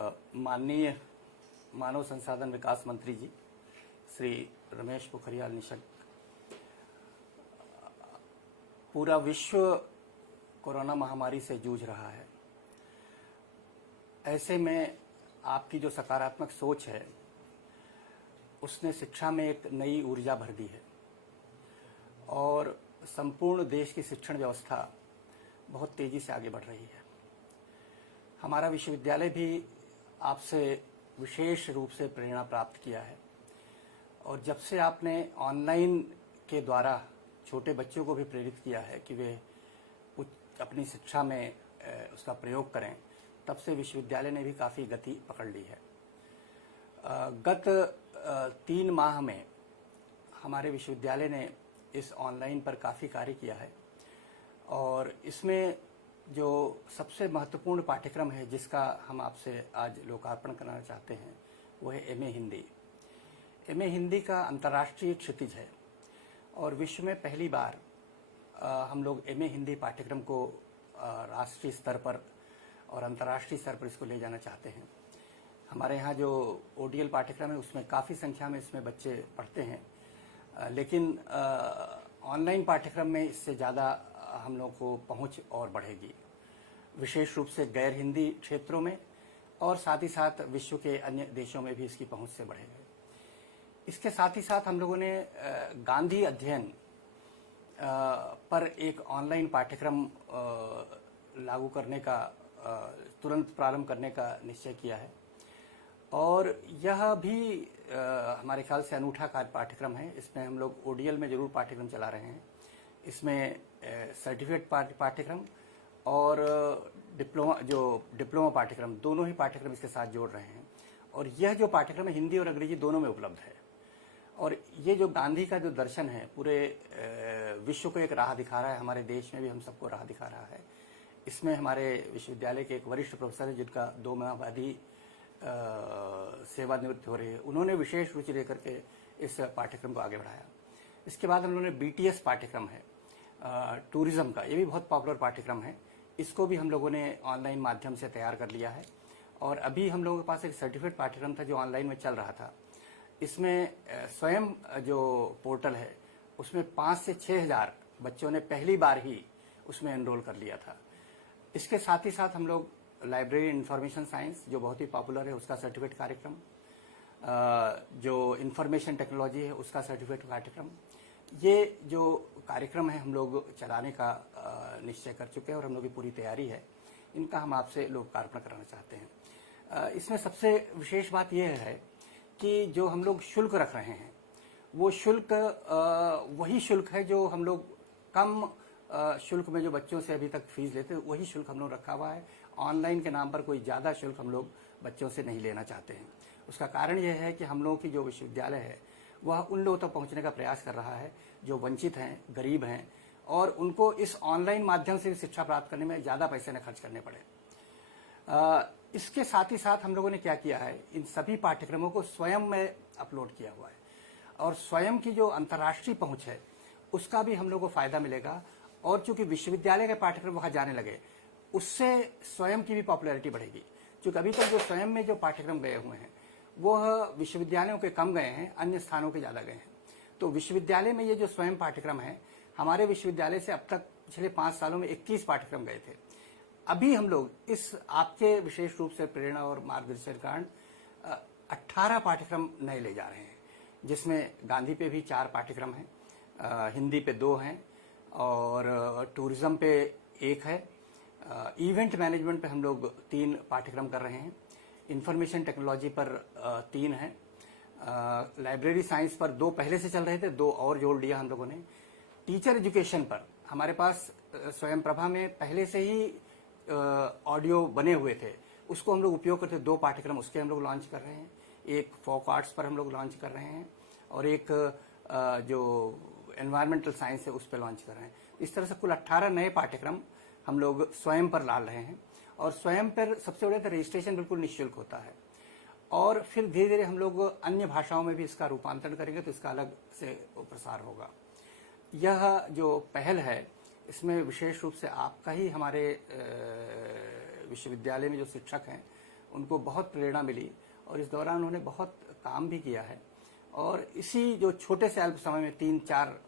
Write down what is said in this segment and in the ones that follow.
माननीय मानव संसाधन विकास मंत्री जी श्री रमेश पोखरियाल निशंक, पूरा विश्व कोरोना महामारी से जूझ रहा है। ऐसे में आपकी जो सकारात्मक सोच है उसने शिक्षा में एक नई ऊर्जा भर दी है और संपूर्ण देश की शिक्षण व्यवस्था बहुत तेजी से आगे बढ़ रही है। हमारा विश्वविद्यालय भी आपसे विशेष रूप से प्रेरणा प्राप्त किया है और जब से आपने ऑनलाइन के द्वारा छोटे बच्चों को भी प्रेरित किया है कि वे अपनी शिक्षा में उसका प्रयोग करें, तब से विश्वविद्यालय ने भी काफ़ी गति पकड़ ली है। गत 3 माह में हमारे विश्वविद्यालय ने इस ऑनलाइन पर काफ़ी कार्य किया है और इसमें जो सबसे महत्वपूर्ण पाठ्यक्रम है जिसका हम आपसे आज लोकार्पण करना चाहते हैं वो है एमए हिंदी। एमए हिंदी का अंतर्राष्ट्रीय क्षितिज है और विश्व में पहली बार हम लोग एमए हिंदी पाठ्यक्रम को राष्ट्रीय स्तर पर और अंतर्राष्ट्रीय स्तर पर इसको ले जाना चाहते हैं। हमारे यहाँ जो ओडीएल पाठ्यक्रम है उसमें काफ़ी संख्या में इसमें बच्चे पढ़ते हैं, लेकिन ऑनलाइन पाठ्यक्रम में इससे ज़्यादा हम लोगों को पहुंच और बढ़ेगी, विशेष रूप से गैर हिंदी क्षेत्रों में और साथ ही साथ विश्व के अन्य देशों में भी इसकी पहुंच से बढ़ेगी। इसके साथ ही साथ हम लोगों ने गांधी अध्ययन पर एक ऑनलाइन पाठ्यक्रम लागू करने का तुरंत प्रारंभ करने का निश्चय किया है और यह भी हमारे ख्याल से अनूठा पाठ्यक्रम है। इसमें हम लोग ओडीएल में जरूर पाठ्यक्रम चला रहे हैं, इसमें सर्टिफिकेट पाठ्यक्रम और डिप्लोमा पाठ्यक्रम दोनों ही पाठ्यक्रम इसके साथ जोड़ रहे हैं और यह जो पाठ्यक्रम है हिंदी और अंग्रेजी दोनों में उपलब्ध है। और ये जो गांधी का जो दर्शन है पूरे विश्व को एक राह दिखा रहा है, हमारे देश में भी हम सबको राह दिखा रहा है। इसमें हमारे विश्वविद्यालय के एक वरिष्ठ प्रोफेसर है जिनका 2 माह बाद ही सेवानिवृत्त हो रही है, उन्होंने विशेष रुचि लेकर के इस पाठ्यक्रम को आगे बढ़ाया। इसके बाद हम लोगों ने बीटीएस पाठ्यक्रम है टूरिज्म का, ये भी बहुत पॉपुलर पाठ्यक्रम है, इसको भी हम लोगों ने ऑनलाइन माध्यम से तैयार कर लिया है। और अभी हम लोगों के पास एक सर्टिफिकेट पाठ्यक्रम था जो ऑनलाइन में चल रहा था। इसमें स्वयं जो पोर्टल है उसमें 5 से 6 हज़ार बच्चों ने पहली बार ही उसमें एनरोल कर लिया था। इसके साथ ही साथ हम लोग लाइब्रेरी इंफॉर्मेशन साइंस जो बहुत ही पॉपुलर है उसका सर्टिफिकेट कार्यक्रम, जो इंफॉर्मेशन टेक्नोलॉजी है उसका सर्टिफिकेट कार्यक्रम, ये जो कार्यक्रम है हम लोग चलाने का निश्चय कर चुके हैं और हम लोग की पूरी तैयारी है। इनका हम आपसे लोकार्पण कराना चाहते हैं। इसमें सबसे विशेष बात यह है कि जो हम लोग शुल्क रख रहे हैं वो शुल्क वही शुल्क है जो हम लोग कम शुल्क में जो बच्चों से अभी तक फीस लेते हैं वही शुल्क हम लोग रखा हुआ है। ऑनलाइन के नाम पर कोई ज़्यादा शुल्क हम लोग बच्चों से नहीं लेना चाहते हैं। उसका कारण यह है कि हम लोगों की जो विश्वविद्यालय है वह उन लोगों तक पहुंचने का प्रयास कर रहा है जो वंचित हैं, गरीब हैं और उनको इस ऑनलाइन माध्यम से शिक्षा प्राप्त करने में ज़्यादा पैसे न खर्च करने पड़े। इसके साथ ही साथ हम लोगों ने क्या किया है, इन सभी पाठ्यक्रमों को स्वयं में अपलोड किया हुआ है और स्वयं की जो अंतर्राष्ट्रीय पहुंच है उसका भी हम लोग को फायदा मिलेगा। और चूंकि विश्वविद्यालय के पाठ्यक्रम वहां जाने लगे उससे स्वयं की भी पॉपुलैरिटी बढ़ेगी, क्योंकि अभी तक जो स्वयं में जो पाठ्यक्रम गए हुए हैं वह विश्वविद्यालयों के कम गए हैं, अन्य स्थानों के ज़्यादा गए हैं। तो विश्वविद्यालय में ये जो स्वयं पाठ्यक्रम है, हमारे विश्वविद्यालय से अब तक पिछले 5 सालों में 21 पाठ्यक्रम गए थे। अभी हम लोग इस आपके विशेष रूप से प्रेरणा और मार्गदर्शन के कारण 18 पाठ्यक्रम नए ले जा रहे हैं, जिसमें गांधी पे भी 4 पाठ्यक्रम हैं, हिंदी पे 2 हैं और टूरिज्म पे 1 है, इवेंट मैनेजमेंट पे हम लोग 3 पाठ्यक्रम कर रहे हैं, इंफॉर्मेशन टेक्नोलॉजी पर 3 हैं, लाइब्रेरी साइंस पर 2 पहले से चल रहे थे, 2 और जोड़ लिया हम लोगों ने। टीचर एजुकेशन पर हमारे पास स्वयं प्रभा में पहले से ही ऑडियो बने हुए थे, उसको हम लोग उपयोग करते 2 पाठ्यक्रम उसके हम लोग लॉन्च कर रहे हैं। एक फोक आर्ट्स पर हम लोग लॉन्च कर रहे हैं और एक जो एनवायरमेंटल साइंस है उस पर लॉन्च कर रहे हैं। इस तरह से कुल 18 नए पाठ्यक्रम हम लोग स्वयं पर डाल रहे हैं और स्वयं पर सबसे बड़े तो रजिस्ट्रेशन बिल्कुल निःशुल्क होता है और फिर धीरे धीरे हम लोग अन्य भाषाओं में भी इसका रूपांतरण करेंगे तो इसका अलग से प्रसार होगा। यह जो पहल है इसमें विशेष रूप से आपका ही हमारे विश्वविद्यालय में जो शिक्षक हैं उनको बहुत प्रेरणा मिली और इस दौरान उन्होंने बहुत काम भी किया है। और इसी जो छोटे से अल्प समय में 3-4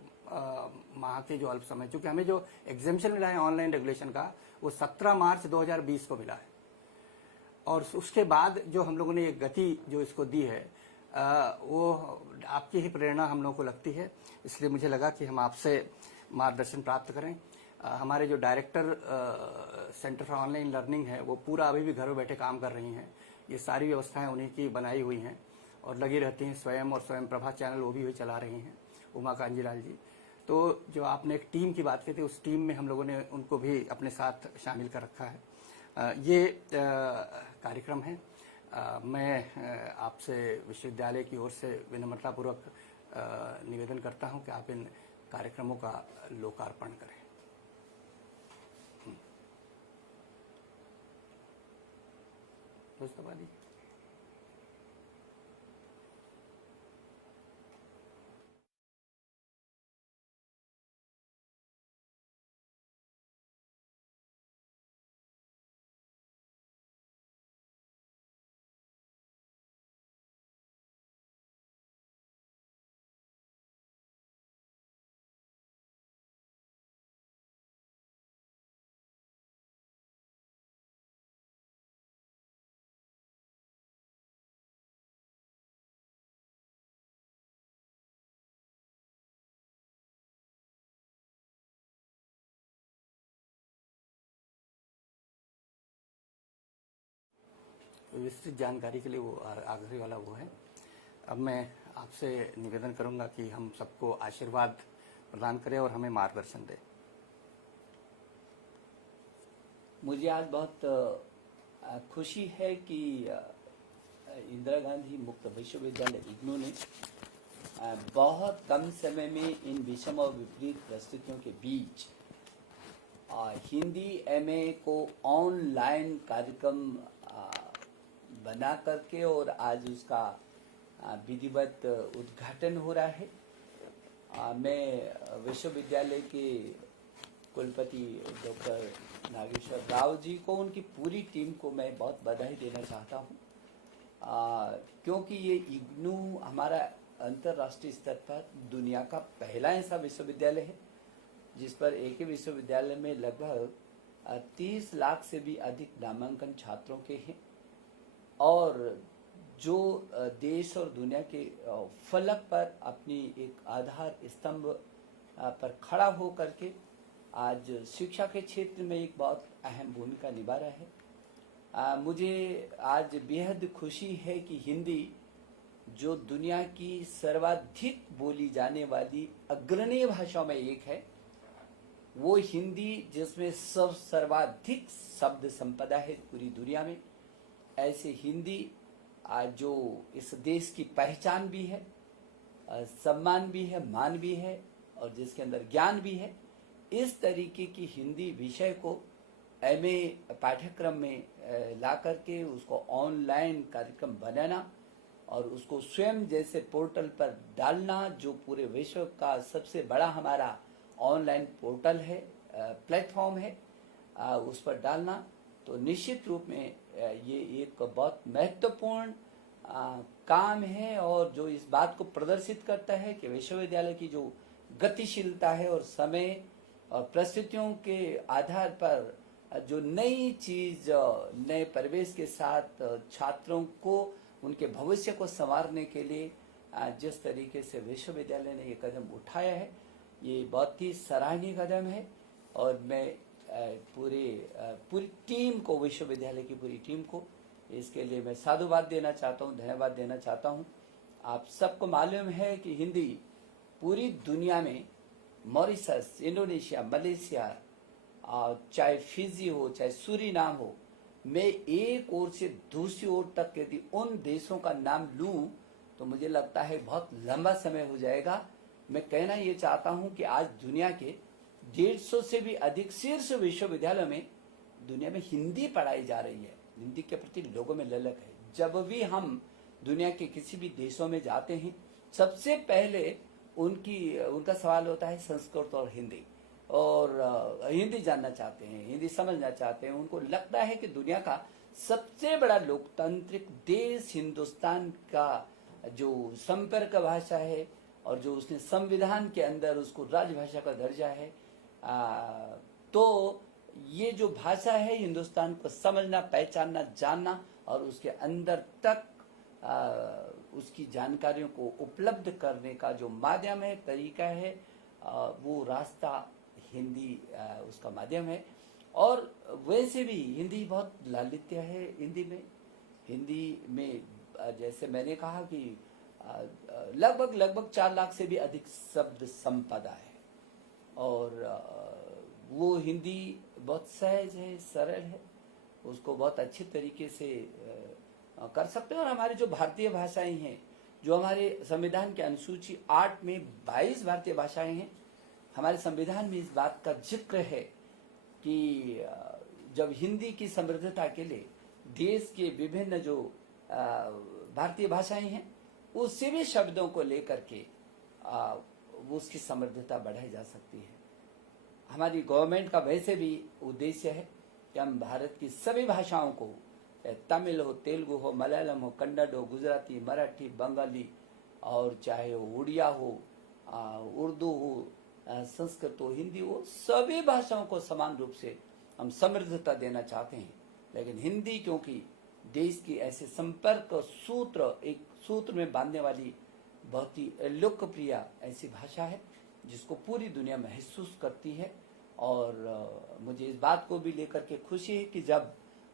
माह के जो अल्प समय, चूंकि हमें जो एग्जामिशन मिला है ऑनलाइन रेगुलेशन का वो 17 मार्च 2020 को मिला है, और उसके बाद जो हम लोगों ने एक गति जो इसको दी है वो आपकी ही प्रेरणा हम लोगों को लगती है। इसलिए मुझे लगा कि हम आपसे मार्गदर्शन प्राप्त करें। हमारे जो director centre for online learning है वो पूरा अभी भी घर में बैठे काम कर रही हैं। ये सारी व्यवस्थाएं उन्हीं की बनाई हुई हैं और लगी रहती हैं। स्वयं और स्वयं प्रभा चैनल वो भी चला रही हैं, उमा कांजीलाल जी। तो जो आपने एक टीम की बात की थी, उस टीम में हम लोगों ने उनको भी अपने साथ शामिल कर रखा है। ये कार्यक्रम है। मैं आपसे विश्वविद्यालय की ओर से विनम्रतापूर्वक निवेदन करता हूं कि आप इन कार्यक्रमों का लोकार्पण करें। दोस्तों, विस्तृत जानकारी के लिए वो आखिरी वाला वो है। अब मैं आपसे निवेदन करूंगा कि हम सबको आशीर्वाद प्रदान करें और हमें मार्गदर्शन दें। मुझे आज बहुत खुशी है कि इंदिरा गांधी मुक्त विश्वविद्यालय इग्नू ने बहुत कम समय में इन विषम और विपरीत परिस्थितियों के बीच हिंदी एमए को ऑनलाइन कार्यक्रम बना करके और आज उसका विधिवत उद्घाटन हो रहा है। मैं विश्वविद्यालय के कुलपति डॉक्टर नागेश्वर राव जी को, उनकी पूरी टीम को मैं बहुत बधाई देना चाहता हूँ, क्योंकि ये इग्नू हमारा अंतर्राष्ट्रीय स्तर पर दुनिया का पहला ऐसा विश्वविद्यालय है जिस पर एक ही विश्वविद्यालय में लगभग 30 लाख से भी अधिक नामांकन छात्रों के हैं और जो देश और दुनिया के फलक पर अपनी एक आधार स्तंभ पर खड़ा हो करके आज शिक्षा के क्षेत्र में एक बहुत अहम भूमिका निभा रहा है। मुझे आज बेहद खुशी है कि हिंदी जो दुनिया की सर्वाधिक बोली जाने वाली अग्रणी भाषाओं में एक है, वो हिंदी जिसमें सर्वाधिक शब्द संपदा है पूरी दुनिया में, ऐसे हिंदी आज जो इस देश की पहचान भी है, सम्मान भी है, मान भी है और जिसके अंदर ज्ञान भी है, इस तरीके की हिंदी विषय को एमए पाठ्यक्रम में ला करके उसको ऑनलाइन कार्यक्रम बनाना और उसको स्वयं जैसे पोर्टल पर डालना, जो पूरे विश्व का सबसे बड़ा हमारा ऑनलाइन पोर्टल है, प्लेटफॉर्म है, उस पर डालना, तो निश्चित रूप में ये एक बहुत महत्वपूर्ण काम है और जो इस बात को प्रदर्शित करता है कि विश्वविद्यालय की जो गतिशीलता है और समय और परिस्थितियों के आधार पर जो नई चीज, नए परिवेश के साथ छात्रों को उनके भविष्य को संवारने के लिए जिस तरीके से विश्वविद्यालय ने ये कदम उठाया है, ये बहुत ही सराहनीय कदम है और मैं पूरी टीम को, विश्वविद्यालय की पूरी टीम को इसके लिए मैं साधुवाद देना चाहता हूँ, धन्यवाद देना चाहता हूँ। आप सबको मालूम है कि हिंदी पूरी दुनिया में मॉरिशस, इंडोनेशिया, मलेशिया, चाहे फिजी हो, चाहे सूरीनाम हो, मैं एक ओर से दूसरी ओर तक यदि उन देशों का नाम लूं तो मुझे लगता है बहुत लंबा समय हो जाएगा। मैं कहना ये चाहता हूं कि आज दुनिया के 150 से भी अधिक शीर्ष विश्वविद्यालयों में दुनिया में हिंदी पढ़ाई जा रही है। हिंदी के प्रति लोगों में ललक है। जब भी हम दुनिया के किसी भी देशों में जाते हैं, सबसे पहले उनका सवाल होता है संस्कृत और हिंदी, और हिंदी जानना चाहते हैं, हिंदी समझना चाहते हैं। उनको लगता है कि दुनिया का सबसे बड़ा लोकतांत्रिक देश हिंदुस्तान का जो संपर्क भाषा है और जो उसने संविधान के अंदर उसको राजभाषा का दर्जा है, तो ये जो भाषा है हिंदुस्तान को समझना, पहचानना, जानना और उसके अंदर तक उसकी जानकारियों को उपलब्ध करने का जो माध्यम है, तरीका है, वो रास्ता हिंदी उसका माध्यम है। और वैसे भी हिंदी बहुत लालित्य है। हिंदी में जैसे मैंने कहा कि लगभग 4 लाख से भी अधिक शब्द संपदा है और वो हिंदी बहुत सहज है, सरल है, उसको बहुत अच्छे तरीके से कर सकते हैं। और हमारी जो भारतीय भाषाएं हैं, जो हमारे संविधान के अनुसूची 8 में 22 भारतीय भाषाएं हैं, हमारे संविधान में इस बात का जिक्र है कि जब हिंदी की समृद्धता के लिए देश के विभिन्न जो भारतीय भाषाएं हैं, उससे भी शब्दों को लेकर के वो उसकी समृद्धता बढ़ाई जा सकती है। हमारी गवर्नमेंट का वैसे भी उद्देश्य है कि हम भारत की सभी भाषाओं को, तमिल हो, तेलुगु हो, मलयालम हो, कन्नड़ हो, गुजराती, मराठी, बंगाली और चाहे वो उड़िया हो, उर्दू हो, संस्कृत हो, हिंदी हो, सभी भाषाओं को समान रूप से हम समृद्धता देना चाहते हैं। लेकिन हिंदी क्योंकि देश की ऐसे संपर्क सूत्र, एक सूत्र में बांधने वाली बहुत ही लोकप्रिय ऐसी भाषा है जिसको पूरी दुनिया महसूस करती है। और मुझे इस बात को भी लेकर के खुशी है कि जब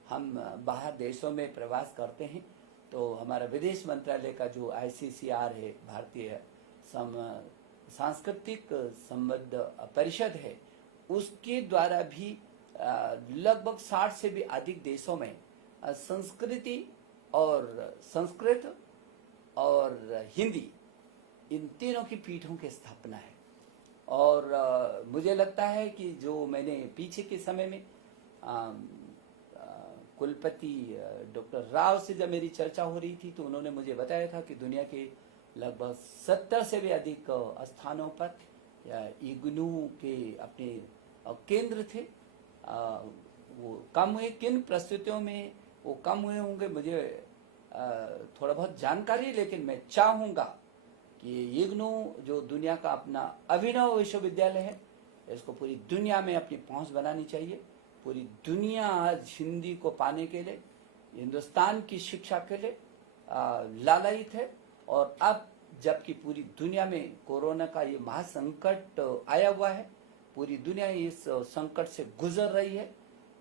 हम बाहर देशों में प्रवास करते हैं तो हमारा विदेश मंत्रालय का जो ICCR है, भारतीय सांस्कृतिक संबंध परिषद है, उसके द्वारा भी लगभग 60 से भी अधिक देशों में संस्कृति और संस्कृत और हिंदी, इन तीनों की पीठों की स्थापना है। और मुझे लगता है कि जो मैंने पीछे के समय में कुलपति डॉक्टर राव से जब मेरी चर्चा हो रही थी तो उन्होंने मुझे बताया था कि दुनिया के लगभग 70 से भी अधिक स्थानों पर इग्नू के अपने केंद्र थे। वो कम हुए, किन परिस्थितियों में वो कम हुए होंगे मुझे थोड़ा बहुत जानकारी, लेकिन मैं चाहूँगा कि इग्नू जो दुनिया का अपना अभिनव विश्वविद्यालय है, इसको पूरी दुनिया में अपनी पहुंच बनानी चाहिए। पूरी दुनिया आज हिंदी को पाने के लिए, हिंदुस्तान की शिक्षा के लिए लालायित है। और अब जबकि पूरी दुनिया में कोरोना का ये महासंकट आया हुआ है, पूरी दुनिया इस संकट से गुजर रही है,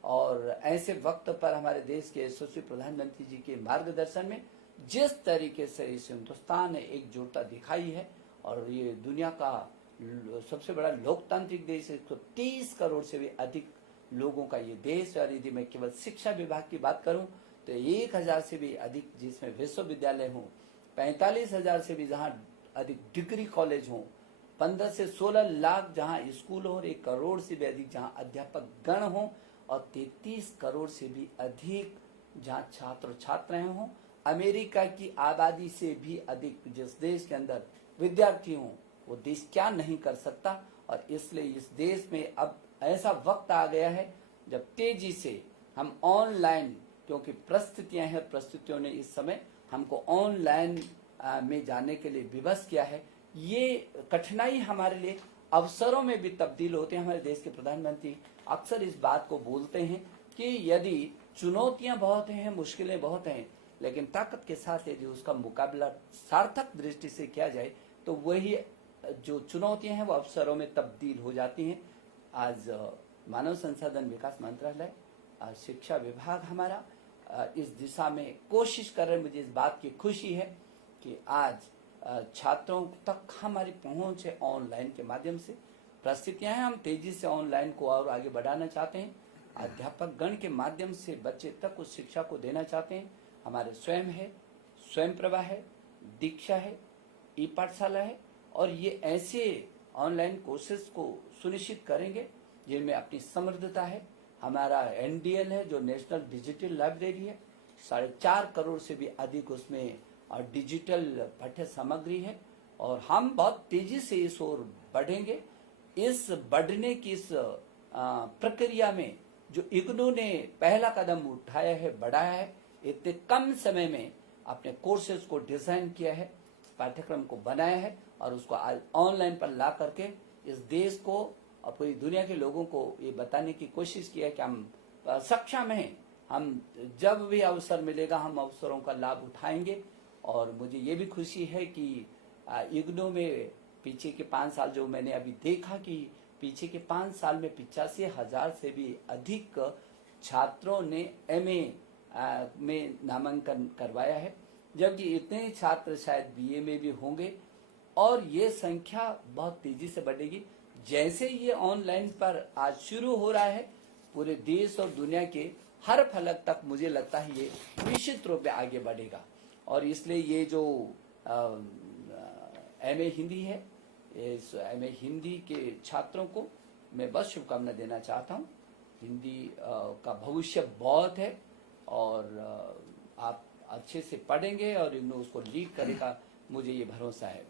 और ऐसे वक्त पर हमारे देश के यशस्वी प्रधानमंत्री जी के मार्गदर्शन में जिस तरीके से इस हिंदुस्तान ने एकजुटता दिखाई है और ये दुनिया का सबसे बड़ा लोकतांत्रिक देश है, 130 करोड़ से भी अधिक लोगों का ये देश। और यदि मैं केवल शिक्षा विभाग की बात करूं तो 1000 से भी अधिक जिसमें विश्वविद्यालय हों, 45,000 से भी जहां अधिक डिग्री कॉलेज हों, 15 से 16 लाख जहां स्कूल हो, 1 करोड़ से भी अधिक जहां अध्यापक गण हों, और 33 करोड़ से भी अधिक जहां छात्र छात्राएं हों, अमेरिका की आबादी से भी अधिक जिस देश के अंदर विद्यार्थी हों, वो देश क्या नहीं कर सकता। और इसलिए इस देश में अब ऐसा वक्त आ गया है जब तेजी से हम ऑनलाइन, क्योंकि परिस्थितियां हैं, परिस्थितियों ने इस समय हमको ऑनलाइन में जाने के लिए विवश किया है। ये कठिनाई हमारे लिए अवसरों में भी तब्दील होते हैं। हमारे देश के प्रधानमंत्री अक्सर इस बात को बोलते हैं कि यदि चुनौतियां बहुत हैं, मुश्किलें बहुत हैं, लेकिन ताकत के साथ यदि उसका मुकाबला सार्थक दृष्टि से किया जाए तो वही जो चुनौतियां हैं वो अवसरों में तब्दील हो जाती हैं। आज मानव संसाधन विकास मंत्रालय, शिक्षा विभाग हमारा इस दिशा में कोशिश कर रहे हैं। मुझे इस बात की खुशी है कि आज छात्रों तक हमारी पहुंच है ऑनलाइन के माध्यम से। परिस्थितियां हैं, हम तेजी से ऑनलाइन को और आगे बढ़ाना चाहते हैं। अध्यापक गण के माध्यम से बच्चे तक उस शिक्षा को देना चाहते हैं। हमारे स्वयं है, स्वयं प्रभा है, दीक्षा है, ई पाठशाला है, और ये ऐसे ऑनलाइन कोर्सेज को सुनिश्चित करेंगे जिनमें अपनी समृद्धता है। हमारा NDL है जो नेशनल डिजिटल लाइब्रेरी है, 4.5 करोड़ से भी अधिक उसमें डिजिटल पाठ्य सामग्री है, और हम बहुत तेजी से इस ओर बढ़ेंगे। इस बढ़ने की इस प्रक्रिया में जो इग्नू ने पहला कदम उठाया है, बढ़ाया है, इतने कम समय में अपने कोर्सेज को डिजाइन किया है, पाठ्यक्रम को बनाया है और उसको आज ऑनलाइन पर ला करके इस देश को और पूरी दुनिया के लोगों को ये बताने की कोशिश की है कि हम सक्षम हैं, हम जब भी अवसर मिलेगा हम अवसरों का लाभ उठाएंगे। और मुझे ये भी खुशी है कि इग्नू में पीछे के 5 साल जो मैंने अभी देखा कि पीछे के 5 साल में 85,000 से भी अधिक छात्रों ने एमए में नामांकन करवाया है, जबकि इतने छात्र शायद बीए में भी होंगे और ये संख्या बहुत तेजी से बढ़ेगी। जैसे ये ऑनलाइन पर आज शुरू हो रहा है, पूरे देश और दुनिया के हर फलक तक मुझे लगता है ये निश्चित रूप में आगे बढ़ेगा। और इसलिए ये जो एमए हिंदी है, इस एमए हिंदी के छात्रों को मैं बस शुभकामना देना चाहता हूँ। हिंदी का भविष्य बहुत है और आप अच्छे से पढ़ेंगे और इग्नू उसको लीड करेगा, मुझे ये भरोसा है।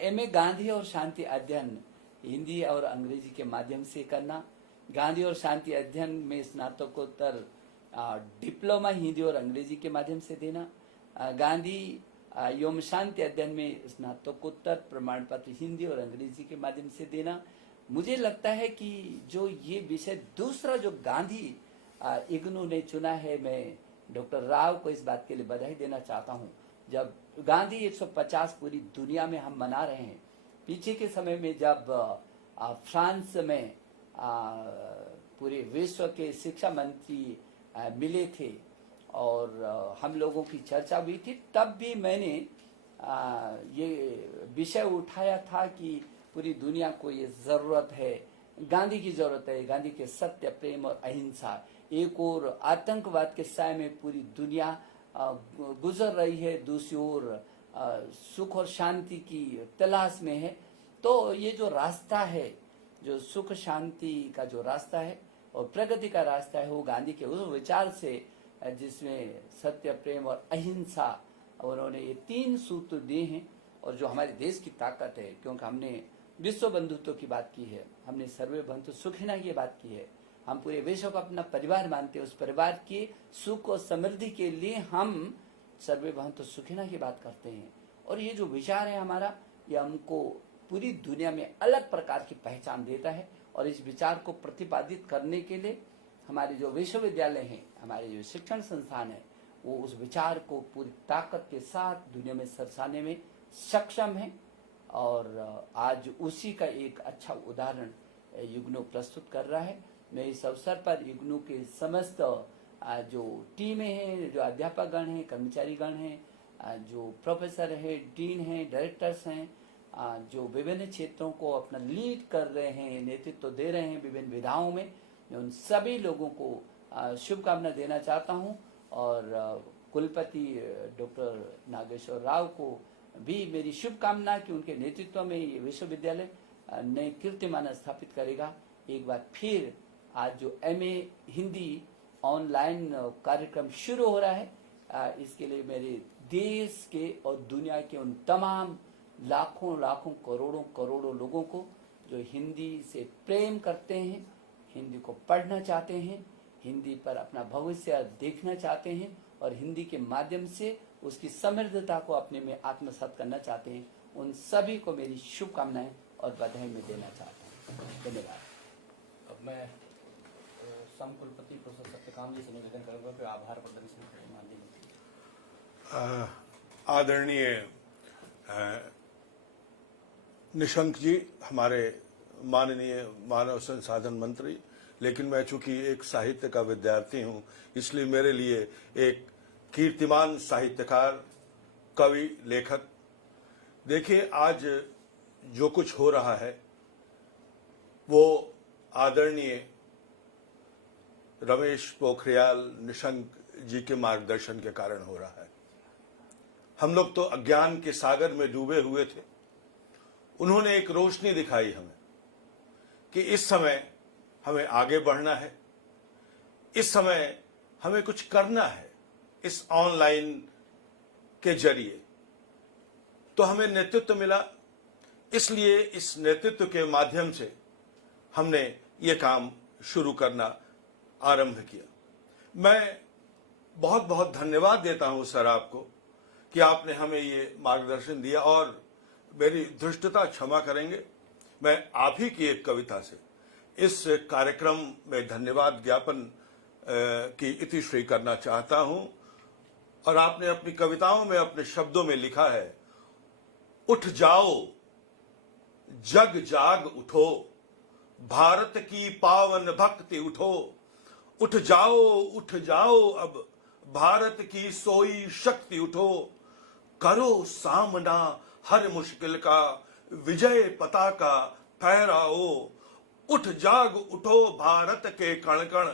एमए गांधी और शांति अध्ययन हिंदी और अंग्रेजी के माध्यम से करना, गांधी और शांति अध्ययन में स्नातकोत्तर डिप्लोमा हिंदी और अंग्रेजी के माध्यम से देना, गांधी एवं शांति अध्ययन में स्नातकोत्तर प्रमाण पत्र हिंदी और अंग्रेजी के माध्यम से देना। मुझे लगता है कि जो ये विषय दूसरा जो गांधी इग्नू ने चुना है, मैं डॉक्टर राव को इस बात के लिए बधाई देना चाहता हूँ। जब गांधी 150 पूरी दुनिया में हम मना रहे हैं, पीछे के समय में जब फ्रांस में पूरे विश्व के शिक्षा मंत्री मिले थे और हम लोगों की चर्चा हुई थी, तब भी मैंने ये विषय उठाया था कि पूरी दुनिया को ये जरूरत है, गांधी की जरूरत है, गांधी के सत्य, प्रेम और अहिंसा। एक और आतंकवाद के साय में पूरी दुनिया गुजर रही है, दूसरी ओर सुख और शांति की तलाश में है। तो ये जो रास्ता है, जो सुख शांति का जो रास्ता है और प्रगति का रास्ता है, वो गांधी के उस विचार से, जिसमें सत्य, प्रेम और अहिंसा, उन्होंने ये 3 सूत्र दिए हैं। और जो हमारे देश की ताकत है, क्योंकि हमने विश्व बंधुत्व की बात की है, हमने सर्वे बंधु सुखिना की बात की है, हम पूरे विश्व को अपना परिवार मानते हैं, उस परिवार की सुख और समृद्धि के लिए हम सर्वे बंधु सुखिना की बात करते हैं। और ये जो विचार है हमारा, ये हमको पूरी दुनिया में अलग प्रकार की पहचान देता है। और इस विचार को प्रतिपादित करने के लिए हमारे जो विश्वविद्यालय हैं, हमारे जो शिक्षण संस्थान है, वो उस विचार को पूरी ताकत के साथ दुनिया में सरसाने में सक्षम है। और आज उसी का एक अच्छा उदाहरण इग्नू प्रस्तुत कर रहा है। मैं इस अवसर पर इग्नू के समस्त जो टीमें हैं, जो अध्यापकगण हैं, कर्मचारीगण हैं, जो प्रोफेसर हैं, डीन हैं, डायरेक्टर्स हैं, जो विभिन्न क्षेत्रों को अपना लीड कर रहे हैं, नेतृत्व दे रहे हैं विभिन्न विधाओं में, मैं उन सभी लोगों को शुभकामना देना चाहता हूं। और कुलपति डॉक्टर नागेश्वर राव को भी मेरी शुभकामना कि उनके नेतृत्व में ये विश्वविद्यालय नए कीर्तिमान स्थापित करेगा। एक बार फिर आज जो एमए हिंदी ऑनलाइन कार्यक्रम शुरू हो रहा है, इसके लिए मेरे देश के और दुनिया के उन तमाम लाखों लाखों करोड़ों करोड़ों लोगों को जो हिंदी से प्रेम करते हैं, हिंदी को पढ़ना चाहते हैं, हिंदी पर अपना भविष्य देखना चाहते हैं और हिंदी के माध्यम से उसकी समृद्धता को अपने में आत्मसात करना चाहते हैं, उन सभी को मेरी शुभकामनाएं और बधाई में देना चाहता हूँ। धन्यवाद। अब मैं समकुलपति प्रोफेसर सत्यकाम जी से निवेदन करूंगा कि आभार प्रदर्शन के माध्यम से। आदरणीय निशंक जी, हमारे माननीय मानव संसाधन मंत्री, लेकिन मैं चूंकि एक साहित्य का विद्यार्थी हूं, इसलिए मेरे लिए एक कीर्तिमान साहित्यकार, कवि, लेखक। देखिए, आज जो कुछ हो रहा है वो आदरणीय रमेश पोखरियाल निशंक जी के मार्गदर्शन के कारण हो रहा है। हम लोग तो अज्ञान के सागर में डूबे हुए थे, उन्होंने एक रोशनी दिखाई हमें कि इस समय हमें आगे बढ़ना है, इस समय हमें कुछ करना है इस ऑनलाइन के जरिए। तो हमें नेतृत्व मिला, इसलिए इस नेतृत्व के माध्यम से हमने ये काम शुरू करना आरंभ किया। मैं बहुत बहुत धन्यवाद देता हूं सर आपको कि आपने हमें ये मार्गदर्शन दिया, और मेरी धृष्टता क्षमा करेंगे, मैं आप ही की एक कविता से इस कार्यक्रम में धन्यवाद ज्ञापन की इतिश्री करना चाहता हूं। और आपने अपनी कविताओं में, अपने शब्दों में लिखा है, उठ जाओ जग जाग उठो, भारत की पावन भक्ति उठो, उठ जाओ अब भारत की सोई शक्ति उठो, करो सामना हर मुश्किल का, विजय पताका फहराओ, उठ जाग उठो भारत के कण कण,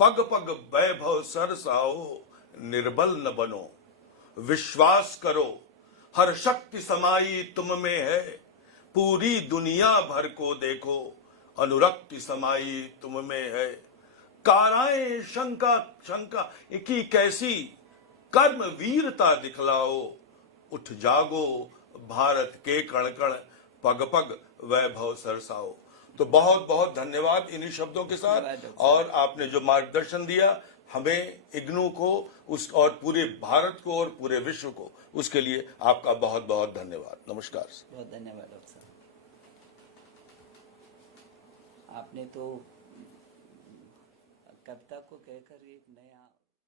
पग पग वैभव सरसाओ, निर्बल न बनो विश्वास करो, हर शक्ति समाई तुम में है, पूरी दुनिया भर को देखो, अनुरक्ति समाई तुम में है, काराएं शंका शंका की कैसी, कर्म वीरता दिखलाओ, उठ जागो भारत के कण कण, पग पग वैभव सरसाओ। तो बहुत बहुत धन्यवाद इन्हीं शब्दों के साथ, और आपने जो मार्गदर्शन दिया हमें, इग्नू को, उस और पूरे भारत को और पूरे विश्व को, उसके लिए आपका बहुत बहुत धन्यवाद। नमस्कार। बहुत धन्यवाद डॉक्टर साहब। आपने तो कविता को कहकर एक नया